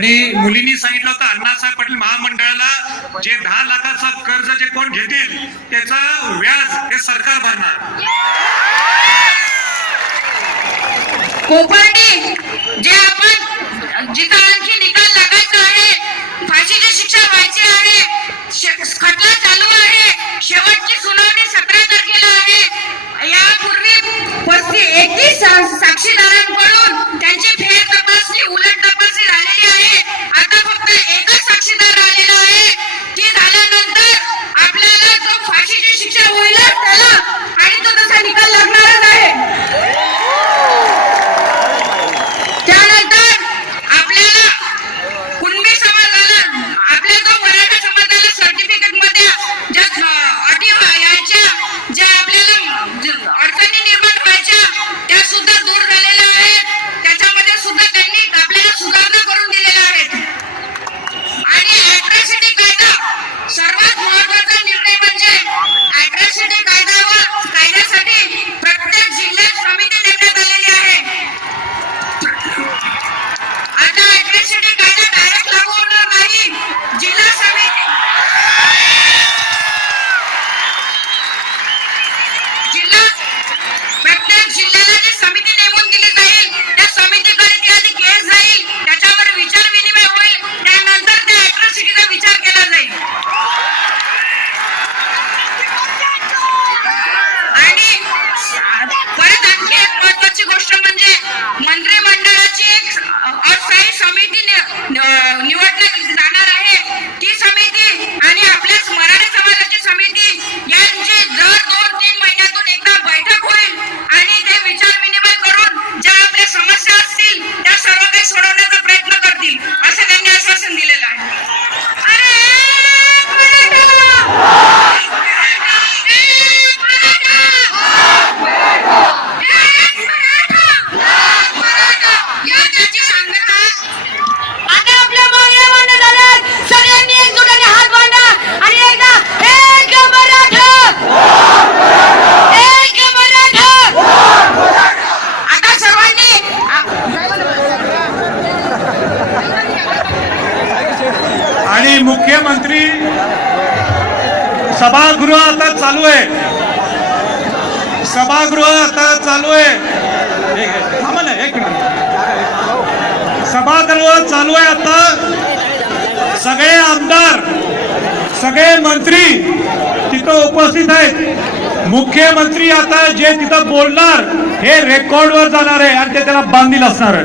आणि मुलींनी सांगितलं होतं अण्णासाहेब पाटील महामंडळाला जे 10 लाखाचं कर्ज जे कोण घेतील त्याचं व्याज हे सरकार भरणार. कोपर्डी जे आपण जिथं आणखी निकाल लागायचा आहे, फाशीची शिक्षा व्हायची आहे, खटला चालू आहे, शेवटची सुनावणी 17 तारखेला आहे. यापूर्वी 31 साक्षीदारांकडून त्यांची फेर तपासणी उलट तपासणी झालेली आहे. आता फक्त एकच साक्षीदार राहिलेला आहे. ती झाल्यानंतर आपल्याला जो फाशीची शिक्षा होईल त्याला आणि तो तसा निकाल लागणारच आहे. त्यानंतर आपल्याला कुणबी समाजाला, आपल्या जो मराठा समाजाला सर्टिफिकेट मध्ये ज्या अटी यायच्या, ज्या आपल्याला अडचणी निर्माण व्हायच्या त्या सुद्धा दूर झालेल्या आहेत. त्याच्यामध्ये सुद्धा त्यांनी आपल्याला सुधारणा करून दिलेल्या आहेत. आणि अॅट्रॉसिटी कायदा सर्वात महत्त्वाचा निर्णय म्हणजे अॅट्रॉसिटी कायद्यासाठी प्रत्येक जिल्ह्यात समिती नेमण्यात आलेली आहे. आता अॅट्रॉसिटी कायदा डायरेक्ट लागू होणार नाही. जिल्हा समिती, प्रत्येक जिल्ह्याला जी समिती नेमून दिली जाईल त्या समितीकडे ती आधी केस जाईल, त्याच्यावर विचार विनिमय होईल, त्यानंतर त्या अॅट्रॉसिटीचा विचार केला जाईल. आणि परत आणखी एक महत्वाची गोष्ट म्हणजे मंत्रिमंडळाची एक अस्थायी समिती निवडण्यात जाणार आहे. ती समिती आणि आपल्याच मराठा समाजाची समिती यांची दर 2-3 महिन्यातून एकदा बैठक होईल आणि ते विचार विनिमय करून ज्या आपल्या समस्या असतील त्या सर्व काही सोडवण्याचा प्रयत्न करतील असं त्यांनी आश्वासन दिलेलं आहे. आणि मुख्यमंत्री सभागृह आता चालू आहे. सभागृह आता चालू आहे. थांबा ना एक मिनिट. सभागृह चालू आहे आता. सगळे आमदार, सगळे मंत्री तिथं उपस्थित आहेत. मुख्यमंत्री आता जे तिथं बोलणार हे रेकॉर्डवर जाणार आहे आणि ते त्याला बांधील असणार आहे.